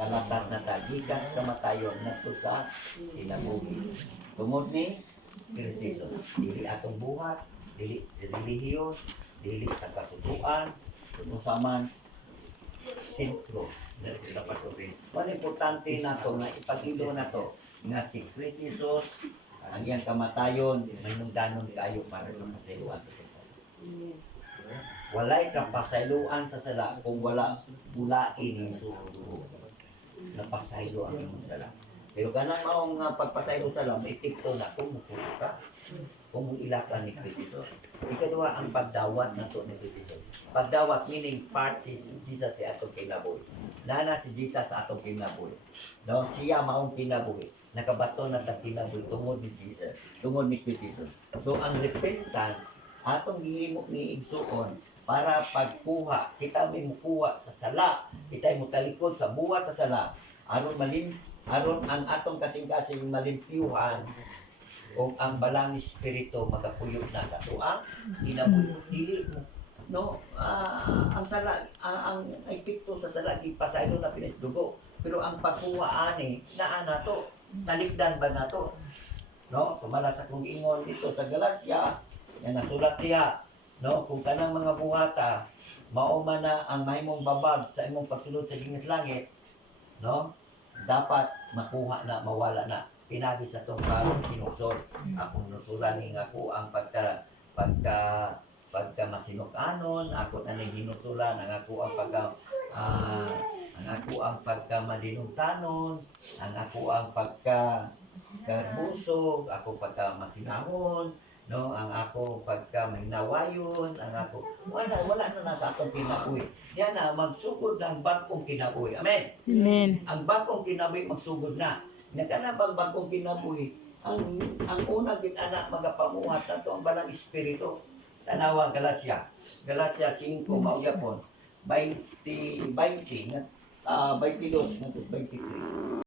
nakalatas na ta gikan sa kamatayon ngadto sa kinabuhi. Tungod ni Kristo, dili atong buhat, dili relihiyon, dili sa kasutuan, kuno saman sentro sa pasukin. Ang importante nato nga ipag-ilo nato nga si Kristo ang iyang kamatayon manungdanon kayo para sa kasayloan sa kasala. Walay kapasayloan sa sala kung wala bulain ng susunod. Napasaylo ang imong sala. Pero kanang maong nga pagpasaylo sa sala, may tikto na kung mupulo ka, kung ilakan ni Kristo. Ikaduha ang pagdawat na to ni Kristo. Pagdawat meaning part si Jesus sa atong kinabuhi. Nana si Jesus sa atong kinabuhi. No, siya maong kinabuhi. Nakabato na ta kinabuhi tungod ni Jesus, tungod ni Kristo. So ang repentance atong gihimo ni igsuon para pagkuha, kita may mukuha sa sala, kita mo talikod sa buhat sa sala, aron ang atong kasing-kasing malimpyuhan o ang balang espiritu magapuyod na sa tuang kinabuhi. Dili no ang sala ang epekto sa sala gipasaylo na pinisdugo, pero ang pagkuha ani naa nato, talikdan ba nato, no? Sumala sa kung ingon dito sa Galacia nga nasulat diha, no, kung kanang mga buhata mao man na ang mahimong babag sa imong pagsulod sa gingis langit, no, dapat makuha na, mawala na. Pinagi sa tong karong kinusod. Akong nusulan ni nga ko ang pagka masinok-anon, ako na ning ginusulan ang ako ang pagka malinungtanon, ang ako ang pagka karbusog, ako pagka masinahon, no, ang ako pagka mahinawayon, ang ako wala na sa atong kinabuhi. Yan na magsugod ng bagong kinabuhi. Amen. Amen. Ang bagong kinabuhi magsugod na. Nagana bang bagong kinabuhi? Ang una gid ana magapamuhat nato ang balang espiritu. Tanawa Galacia 5 mao gyapon 22 nga 23.